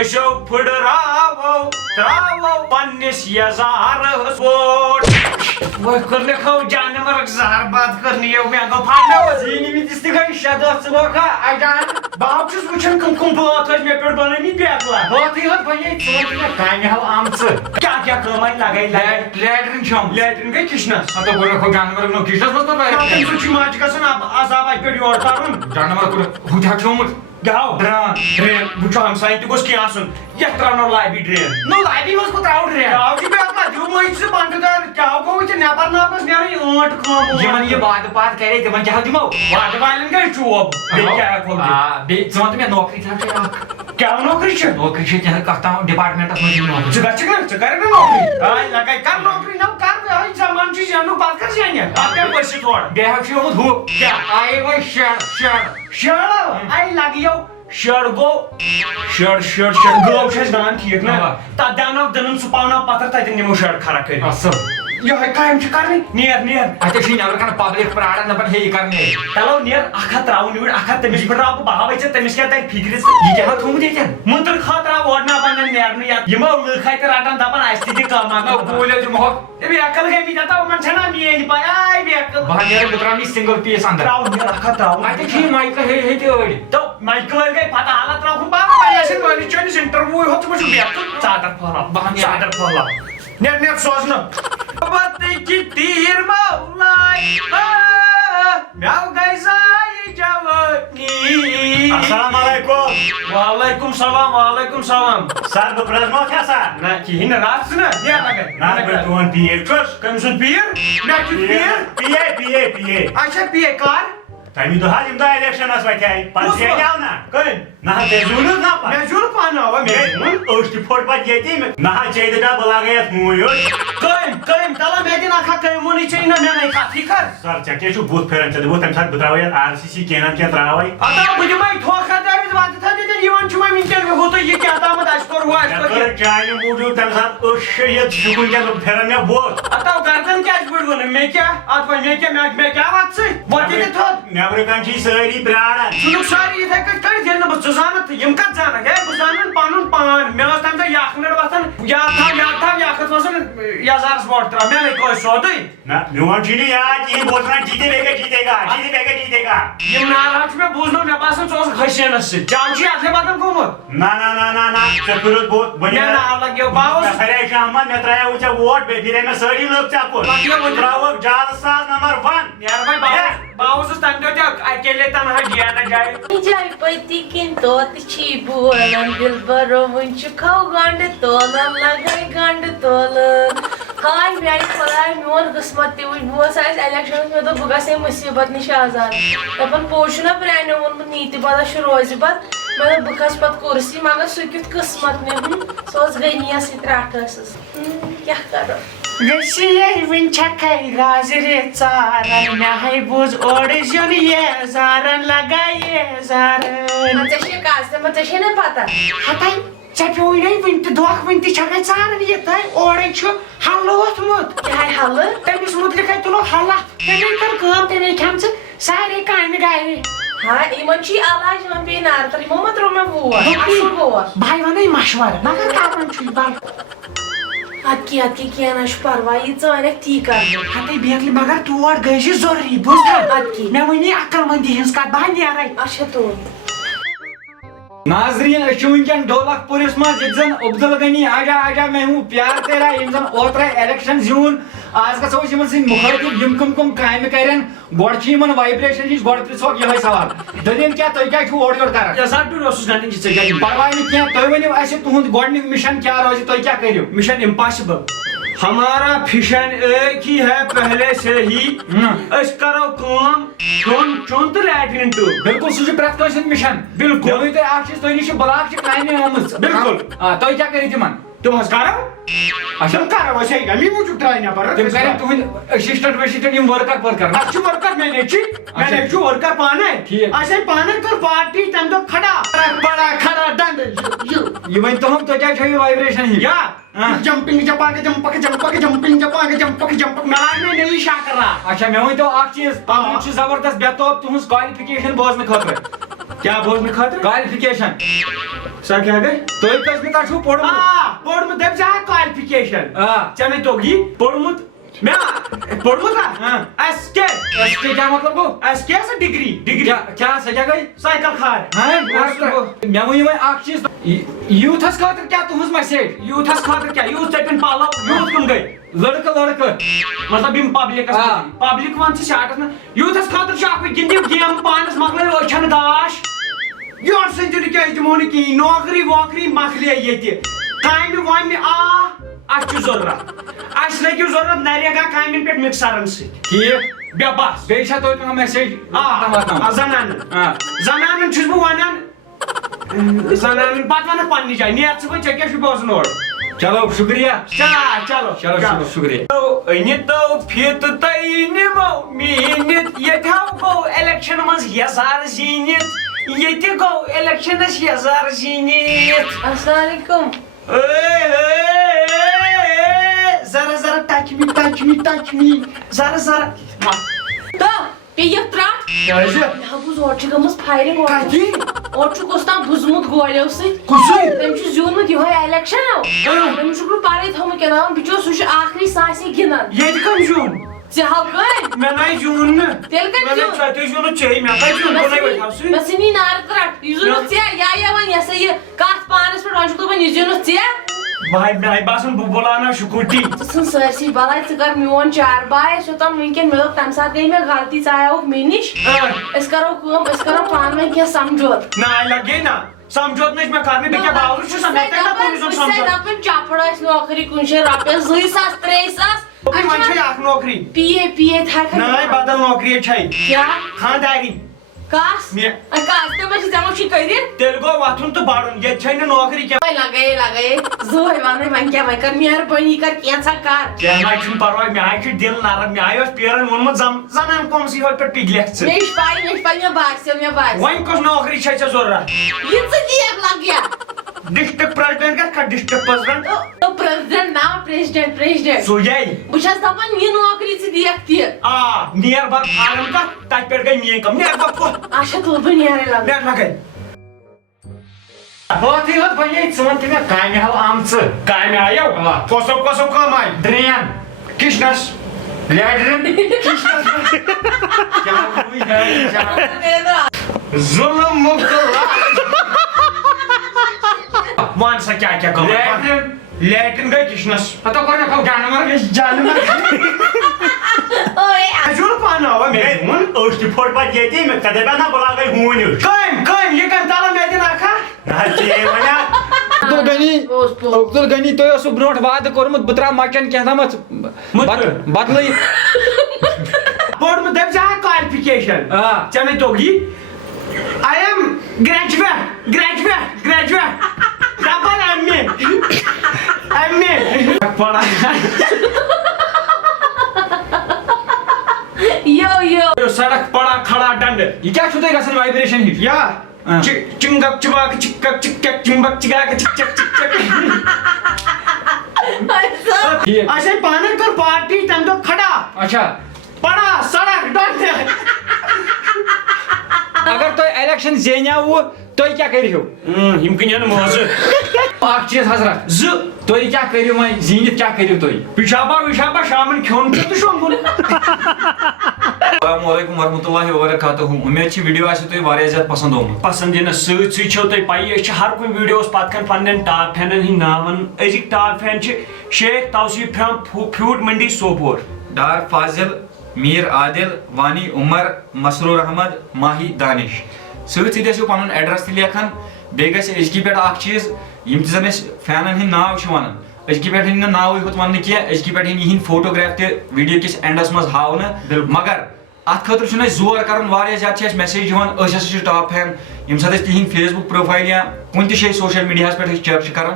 أشو پھڑراو تراو پنس یزارس vote وہ کرنے کھو جانور زہر بات کرنی ہے میں گو پھاڑنا زینی بھی تس تہ شدت ثوکھا اجان باپ چھس وچھن کم بات ٲسۍ مےٚ پٮ۪ٹھ بنٲومٕتۍ بیکلا باتی ہت بنے ژوٗنٛٹھۍ مےٚ کامہِ حل آمژٕ کیا کٲم آیہِ لگٲے لیٹرین چھم لیٹرین گٔے کِچنس ہتو گۄڈٕ کھو جانور نو کِچنس منٛز پتہٕ تمہِ سۭتۍ چھُ ماجہِ گژھان عذاب اَتہِ پٮ۪ٹھ یورٕ ترُن جانور کوٚر ہُتہِ ہا کھیوٚمُت گاو درٛان ڈرین وٕچھو ہمساین تہِ گوٚژھ کینٛہہ آسُن یتھ تراونو لابی ڈرین نو لابی منٛز بہٕ تراو ڈرین گاو چھُ بیکلا دِمٕے ژٕ بنٛڈٕ دار کیٛاہ گوٚو ژےٚ نٮ۪بر ناگس نیرٕنۍ ٲنٹ کٲم یِمن یہِ وعدٕ پات کرے تِمن کیٛاہ دِمو وعدٕ والٮ۪ن گٔے چوب بیٚیہِ کیٛاہ ہٮ۪کو دِتھ بیٚیہِ ژٕ وَن تہٕ مےٚ نوکری تھاو ژےٚ اکھ کیٛاہ نوکری چھِ نوکری چھِ کینٛہہ کتھ تام ڈپارٹمنٹس منٛز چھِ نوکری ژٕ گژھکھ نا ژٕ کرکھ نا نوکری آے لگے کر نوکری نو کر زمان چھُ زینُن پتہٕ کر زینہِ اتھ کیٛاہ ؤسِتھ اورٕ بیٚیہِ حظ چھُ ہومُت ہُہ کیٛاہ آیے وۄنۍ شڈ شڈ آے لگیو شڈ گوٚو شڈ گٲو چھِ اَسہِ دان ٹھیٖک نا تتھ دیٛاوناو دٕنن سُہ پاوناو پتھر تتٮ۪ن نِمو شڈ کھڑا کٔرِتھ اصل یہے کامہِ چھِ کرٕنۍ نیر اتہِ چھِ نٮ۪برٕ کنہِ پبلِک پرٛاران دپان ہے یہِ کر نیرِ چلو نیر اکھ ہتھ تراوُن یوٗرۍ اکھ ہتھ تٔمِس پٮ۪ٹھ راو بہٕ بہاوے ژےٚ تٔمِس کیٛاہ ترِ فِکرِ یہِ کیٛاہ ہا تھوٚمُت ییٚتٮ۪ن مٔنٛدٕر خٲطرٕ آو اورٕ نبنٮ۪ن نیرنہٕ یتھ یِمو لُکھ اَتہِ رٹان دپان اَسہِ تہِ دِ کٲما بوٗلِو دِمہوکھ بیکل گٔمٕتۍ دپان یِمن چھنا میٲنۍ پاے آے بیکل بہٕ نیرٕ بہٕ تراوٕ یہِ سنگل پیٖس اندر تراوُن نیر اکھ ہتھ تراوُن اتہِ چھِ یہِ مایکہٕ ہے تہِ أڑۍ تو مایکل وٲلۍ گٔے پتہٕ حالت تراوُن بابا وۄنۍ ٲسِن وٲلِس چٲنِس انٹرویو ہوت ژٕ وٕچھ بیکل ژادر پھہلاو ژادر پھہلاو نیر سوزنہٕ بتٕچ تیٖر مولایہِ مےٚ گٔے زایہِ جوٲنی السلام علیکم وعلیکم سلام سر بہٕ پرٛزمو کیٛاہ سا نہ کِہیٖنۍ نہٕ راتھ ژٕ نا نیر نہ بہٕ چون پیٖر چھُس کٔمۍ سُنٛد پیٖر مےٚ چھُ پیٖر پی اے اچھا پیٖر کر تَمہِ دۄہ حظ ییٚمہِ دۄہ الیکشنس وتھے پتہٕ زینیو نا کٔمۍ نہ حظ تیٚلہِ زیوٗنُس نا پتہٕ مےٚ زیوٗن پانہٕ اوا مےٚ زیوٗن أچھ تہِ پھوٚٹ پتہٕ ییٚتی نہ حظ ژےٚ دپیٛاو بہٕ لاگے یتھ موٗنۍ اوٚڑ کٔمۍ تلہٕ مےٚ دِن اکھ کٔمۍ ووٚنُے ژےٚ نہ مےٚ نَے کتھٕے کر سر ژےٚ کیٛاہ چھُ بُتھ پھِران ژےٚ دوٚپُتھ تمہِ ساتہٕ بہٕ تراوے یتھ آر سی سی کینٛہہ نتہٕ کینٛہہ تراوے اتا بہٕ دِمے دھوکہ دٲرِتھ وتہِ تھٲے دِتھ یِوان چھُ وۄنۍ وٕنکٮ۪ن ہُہ تہٕ یہِ کیٛاہ تامَتھ اَسہِ کوٚر ہُہ اَسہِ مےٚ کوٚر کٔر چانہِ موٗجوٗب تمہِ ساتہٕ أچھ شٔہِتھ ژٕ وٕنکٮ۪ن پھِران مےٚ بُتھ اتا گردن کیٛازِ بٔڑوُن مےٚ کیٛاہ اتھ وۄنۍ مےٚ کیٛاہ وتھ ژٕ وۄتہِ تہِ تھوٚد نیبرٕ کنہِ چھِ سٲری پرٛاران ژھٕنُکھ سٲری یِتھے کٔٹھۍ کٔرِتھ ییٚلہِ نہٕ بہٕ ژٕ زانکھ یِم کتھ زانکھ ہے بہٕ زانن پنُن پان مےٚ ٲس تمہِ دۄہ یکھنٕر وتھان یاد تھاو یکھس وسان یزارس ووٹ تراو مےٚ نَے کوٚر سودٕے نہ میون چھُے نہٕ یاد کِہیٖنۍ بہٕ اوسُس ونان جیٖتے گا یِم ناراض چھُ مےٚ بوٗزنو مےٚ باسان ژٕ اوسُکھ حسینس سۭتۍ ژےٚ چھُے اتھے بدل گوٚمُت نہ ژےٚ پھِرُتھ بُتھ بہٕ مےٚ ناو لگیو بہٕ مےٚ اوسُس کھرے شامن مےٚ ترٛایو ژےٚ ووٹ بیٚیہِ پھِرے مےٚ سٲری لُکھ ژےٚ کُن بہٕ تراوہوکھ جالہٕ ساز نمبر 1 نیرٕ وۄنۍ بہٕ اوسُس تمہِ دۄہ تہِ اکیلے تنہا جینا جایہِ جایہِ پٔتی کِنۍ توتہِ چھی بولان دِلبرو وٕنۍ چھُ کھو گنٛڈٕ تولان لگے گنٛڈٕ تولان ہاے میانہِ خۄداے میون قٕسمت تہِ وٕچھ بہٕ ٲسٕس الیکشنس مےٚ دوٚپ بہٕ گژھٕ اَمہِ مُصیٖبت نِش آزاد دپان پوٚز چھُنہ پرٛانیو ووٚنمُت نیٖتہِ بدس چھُ روزِ بد مےٚ دوٚپ بہٕ کھسہٕ پتہٕ کُرسی مگر سُہ کیُتھ قٕسمت مےٚ سۄ ٲس غنیَس سۭتۍ رٹھ ٲسٕس کیٛاہ کرو ویسے وٕنۍ چھکھے گازرِ ژارن مےٚ ہے بوٗز اورٕ زیُن یزارن لگایے زارن ژےٚ چھے کز تِمن ژےٚ چھے نا پتہ ہتاے ژےٚ پیوٚوُے نَے وٕنہِ تہِ دۄکھ وٕنہِ تہِ چھکھے ژارن یِتھے اورے چھُ حلہٕ ووٚتھمُت کیٛاہ حلہٕ تٔمِس مُتلِقے تُلو حلف تٔمۍ کٔر کٲم تٔمۍ کھٮ۪مژٕ سارے کامہِ گرِ ہاے یِمن چھُے علاج یِمن پیٚیہِ نار تل یِمو ما ترٛوو مےٚ ووٹ اصٕل ووٹ بھاے ونے مشورٕ مگر کران چھُے بل ادٕ کینٛہہ نہ چھُ پرواے یہِ ژٕ وَنکھ تی کرٕ بہٕ ہتے بیکلہِ مگر تور گٔے زِ ضروٗری بوٗزتھا ادٕ کیٛاہ مےٚ وَنے عقل مندی ہٕنٛز کتھ بہٕ ہا نیرے اچھا تُل ناظریٖن أسۍ چھِ وٕنکٮ۪ن ڈولک پوٗرِس منٛز ییٚتہِ زن عبدل غنی آجا میں ہوں پیار تیرا ییٚمۍ زن اوترے الیکشن زیوٗن آز گژھو أسۍ یِمن سۭتۍ مُخٲطِب یِم کٕم کامہِ کرن گۄڈٕ چھِ یِمن وایبریشن ہِش گۄڈٕ پرٛژھوکھ یِہوے سوال دٔلیٖل کیٛاہ تُہۍ کیٛاہ چھِو اورٕ یورٕ کران یزار ٹوٗر اوسُس گنٛڈٕنۍ ژےٚ کیٛاہ پرواے نہٕ کینٛہہ تُہۍ ؤنِو اَسہِ تُہُنٛد گۄڈٕنیُک مِشن کیٛاہ روزِ تُہۍ کیٛاہ کٔرِو مشن امپاسبل ہمارا فشن ایک ہی ہے پہلے سے ہی أسۍ کرو کٲم چون تہٕ لیٹرین تہٕ بالکل سُہ چھُ پرٛٮ۪تھ کٲنٛسہِ ہُنٛد مِشن بالکل مےٚ ؤنِو تُہۍ اکھ چیٖز تُہۍ نِش چھِ بلاک چہِ کامہِ آمٕژ بالکل تُہۍ کیٛاہ کٔرِو تِمن تِم حظ کرو اچھا تِم کرو أسۍ ہے امی موٗجوٗب درٛاے نٮ۪بر تِم کرن تُہٕنٛدۍ اسسٹنٹ وسسٹنٹ یِم ؤرکر اَسہِ چھُ ؤرکر مےٚ نیٚچی چھُ ؤرکر پانے ٹھیٖک اَسہِ ہے پانے کٔر پارٹی تمہِ دۄہ کھڑا بڑا کھڑا ڈنڈ یہِ ؤنۍ تُہُنٛد تُہۍ کیٛازِ چھو یہِ وایبریشن ہِش یا جمپنگ جپاگ جمپنگ جمپنگ مےٚ لاگ مےٚ نٔیی شاکرا اچھا مےٚ ؤنۍ تو اکھ چیٖز پبلِک چھُ زبردست بے توب تُہٕنٛز کالفِکیشن بوزنہٕ خٲطرٕ کیٛاہ بوزنہٕ خٲطرٕ کالفِکیشن سا کیا گئی تُہۍ کٔژمہِ تام چھُو پوٚرمُت؟ پوٚرمُت دٔپۍ ژےٚ ہا کالفِکیشن ژےٚ نے توٚگی پوٚرمُت مےٚ پوٚرمُت ہا اَسہِ کیٛاہ اَسہِ کیٛاہ مطلب گوٚو؟ اَسہِ کیٛاہ سا ڈگری کیٛاہ سۄ کیٛاہ گٔے؟ سایکل کھار مےٚ ؤنِو وۄنۍ اکھ چیٖز یوٗتھس خٲطرٕ کیٛاہ تُہنٛز میسیج؟ یوٗتھس خٲطرٕ کیٛاہ یوٗتھ ژٔٹِن پلو یوٗتھ کٕم گٔے لڑکہٕ مطلب یم پبلکس پبلک ون ژٕ شاٹس منٛز یوٗتھس خٲطرٕ چھُ اکھ گِنٛدِو گیمہٕ پانس مۄکلٲیِو أچھن گاش یورٕ سۭتۍ نہٕ کیٛازِ دِمو نہٕ کِہیٖنۍ نوکری ووکری مۄکلے ییٚتہِ کامہِ وامہِ اَسہِ چھُ ضروٗرت اَسہِ لٔگِو ضروٗرت نریگا کامٮ۪ن پٮ۪ٹھ مِکسرن سۭتۍ ٹھیٖک بے بس بیٚیہِ چھا تۄہہِ کانٛہہ میسیج؟ زنانن چھُس بہٕ ونان زنانن پتہٕ ونکھ پننہِ جایہِ نیر ژٕ وۄنۍ ژےٚ کیٛاہ چھُ بوزُن اورٕ چلو شُکریہ چلو شُکریہ أنِتو فِتہٕ تۄہہِ نِمو میٖنِتھ ییٚتہِ ہاو گوٚو اِلیکشن منٛز یزار زیٖنِتھ ییٚتہِ گوٚو اِلیکشنس یزار زیٖنِتھ السلام علیکم ذرا ذرا ٹچ می ذرا ذرا تو پیٚیِکھ ترٛٹھ کیٛازِ مےٚ ہا بوٗز اورٕ چھِ گٔمٕژ فایرِنگ اورٕ چھُ کُس تام بُزمُت گولیو سۭتۍ کُسُے تٔمۍ چھُ زیوٗنمُت یِہوے الیکشنو تٔمِس چھُکھ نہٕ پانے تھوٚمُت کیٛاہ تام بِچور سُہ چھُ آخری ساسے گِنٛدان ییٚتہِ کم زیوٗن ژےٚ ہاو کٔرۍ مےٚ نَے زیوٗن نہٕ تیٚلہِ کَتہِ زیوٗن تۄہہِ زیوٗنُت ژےٚ مےٚ کَتہِ زیوٗن بہٕ نَے وَتھاو سُے مےٚ ژھٕنی نارٕ ترٛٹھ یہِ زیوٗنُتھ ژےٚ یا وۄنۍ یہِ ہسا یہِ کتھ پانس پٮ۪ٹھ وۄنۍ چھُکھ دَپان یہِ زیوٗنُتھ ژےٚ مےٚ باسان بہٕ بُلاوناو سکوٗٹی ژٕ ژھٕن سٲرسٕے بلاے ژٕ کر میون چار باے اَسہِ اوٚتام وٕنکٮ۪ن مےٚ دوٚپ تمہِ ساتہٕ گٔے مےٚ غلطی ژٕ آیاوُکھ مےٚ نِش أسۍ کرو کٲم أسۍ کرو پانہٕ ؤنۍ کینٛہہ سمجھوت نہ لگے نا سمجھوت نہ مےٚ کرنہٕ بہٕ کیٛاہ باورٕ چھُس مےٚ تہِ نہ کُنہِ زوٚن سمجھوت دپان چپڑ ٲسۍ نوکری کُنہِ جایہِ رۄپیس 2 ساس 3 ساس وۄنۍ چھے اکھ نوکری پی اے تھاکھ نہ بدل نوکری چھے کیٛاہ خانداری کس مےٚ کس تِمن چھِ ژےٚ چھُے کٔرِتھ تیٚلہِ گوٚو وۄتھُن تہٕ بڑُن ییٚتہِ چھے نہٕ نوکری کینٛہہ وۄنۍ لگٲیے زٕہٕے ونے وۄنۍ کیٛاہ وۄنۍ کر مہربٲنی کر کینٛژھا کر کینٛہہ نہ چھُنہٕ پرواے مےٚ آے چھُ دِل نرم مےٚ آے اوس پیرن ووٚنمُت زنان قومسٕے ہوت پٮ۪ٹھ پِگلیکھ ژٕ مےٚ چھِ پاے مےٚ باسیو وۄنۍ کۄس نوکری چھے ژےٚ ضروٗرت یہِ ژٕ دِکھ لگیا ڈسٹرکٹ پریزیڈنٹ گژھ کھا ڈسٹرکٹ پریزیڈنٹ پریزیڈنٹ نا پریزیڈنٹ سُے بہٕ چھَس دپان یہِ نوکری ژٕ دِکھ تہِ نیر بر فارم کتھ تتہِ پٮ۪ٹھ گٔے میٲنۍ کٲم نیر بر پوٚت اچھا تُل بہٕ نیرے لگ نیر لگے باتٕے یوت بنے ژٕ وَن تہٕ مےٚ کامہِ حال آمژٕ کامہِ آیو کۄسو کٲم آیہِ درٛین کِچنس لیٹرِن ظُلم ون سا کیٛاہ کیٛاہ کٲم لیٹرِن گٔے کِچنس پتہ کوٚر مےٚ کھو جانور زیُن پاناوا مےٚ زیُن أسۍ تہِ پھوٚٹ پتہٕ ییٚتی مےٚ کتہِ دپان نہ بہٕ لاگے ہوٗنۍ ہیوٗ کٲمۍ یہِ کَمہِ تَلہٕ مےٚ دِنہٕ اکھا عبدل غنی تۄہہِ اوسوٕ برونٛٹھ وعدٕ کوٚرمُت بہٕ تراو مَچن کینٛہہ تامَتھ بدلٕے پوٚرمُت دٔپۍ ژےٚ ہا کالفِکیشن ژےٚ نے توٚگی آی ایم گریجویٹ دپان ایم اے پڑھا یو سڑک پڑا کھڑا ڈنڈ یہِ کیٛاہ چھُو تۄہہِ گژھان وایبریشن ہِش یا چِنگک چِباک چِکک چِکک چِمبک چِگاک چِک چک چِک چک اَسے پانن کٔر پارٹی تمہِ دۄہ کھڑا اچھا پڑا سڑک ڈنڈ اگر تۄہہِ الیکشن زینیاوٕ تُہۍ کیٛاہ کٔرِو یِم کٕنن موزٕ اکھ چیٖز حضرت زٕ تُہۍ کیٛاہ کٔرِو وۄنۍ زیٖنِتھ کیٛاہ کٔرِو تُہۍ پِشابا وِشابا شامن کھیوٚن تہٕ شۄنٛگُن السلام علیکم ورحمۃ اللہ وبرکاتہ امید چھِ ویڈیو آسہِ تۄہہِ واریاہ زیادٕ پسنٛد آمُت پسنٛد یِنس سۭتۍ سۭتۍ چھو تۄہہِ پَیی أسۍ چھِ ہر کُنہِ ویٖڈیوَس پتہٕ کَنۍ پننٮ۪ن ٹاپ فینن ہٕنٛدۍ ناو وَنان أزِکۍ ٹاپ فین چھِ شیخ توصیف فرام فیوٗٹ منڈی سوپور ڈار فاضل میٖر عادل وانی عمر مسرور احمد ماہی دانش سۭتۍ سۭتۍ ٲسِو پنُن ایڈرس تہِ لیکھان بیٚیہِ گژھِ أزکہِ پٮ۪ٹھ اکھ چیٖز یِم تہِ زن أسۍ فینن ہٕنٛدۍ ناو چھِ ونان أزکہِ پٮ۪ٹھ یِن نہٕ ناوٕے ہوت وننہٕ کینٛہہ أزکہِ پٮ۪ٹھ یِن یِہنٛدۍ فوٹوگراف تہِ ویڈیو کِس اینڈس منٛز ہاونہٕ مگر اتھ خٲطرٕ چھُنہٕ اَسہِ زور کرُن واریاہ زیادٕ چھِ اَسہِ میسیج یِوان أسۍ ہسا چھِ ٹاپ فین ییٚمہِ ساتہٕ أسۍ تِہنٛدۍ فیس بُک پروفایل یا کُنہِ تہِ جایہِ سوشل میڈیاہس پٮ۪ٹھ أسۍ چیک چھِ کران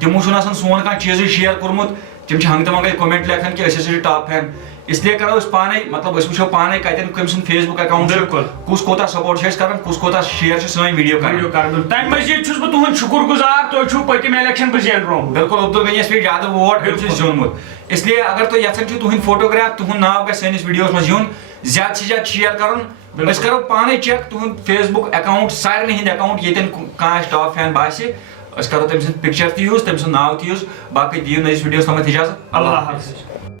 تِمو چھُنہٕ آسان سون کانٛہہ چیٖزٕے شیر کوٚرمُت تِم چھِ ہنٛگتہٕ منٛگے کومینٹ لیکھان کہِ أسۍ ہسا چھِ ٹاپ فین اسلیے کرو أسۍ پانے مطلب أسۍ وٕچھو پانے کتٮ۪ن کٔمۍ سُنٛد فیس بُک اکاونٹ چھُ کُس کوتاہ سپورٹ چھُ أسۍ کران کُس کوتاہ شیر چھُ سٲنۍ ویڈیو کران تمہِ مٔزیٖد چھُس بہٕ تُہُنٛد شُکُر گُزار تُہۍ چھِو پٔتِم الیکشن بہٕ زینرومُت بِلکُل عبدل غنیَس پیٚیہِ زیادٕ ووٹ أمۍ چھُ زیوٗنمُت اسلیے اگر تُہۍ یژھان چھِو تُہنٛدۍ فوٹوگراف تُہُنٛد ناو گژھِ سٲنِس ویڈیوس منٛز یُن زیادٕ سے زیادٕ شیر کرُن أسۍ کرو پانے چیک تُہُنٛد فیس بُک اکاونٹ سارنٕے ہٕنٛدۍ اکاونٹ ییٚتٮ۪ن کانٛہہ اَسہِ ٹاپ فین باسہِ أسۍ کرو تٔمۍ سٕنٛز پِکچر تہِ یوٗز تٔمۍ سُنٛد ناو تہِ یوٗز باقٕے دِیِو نٔیِس ویٖڈیوَس تامَتھ اِجازت اللہ حافظ.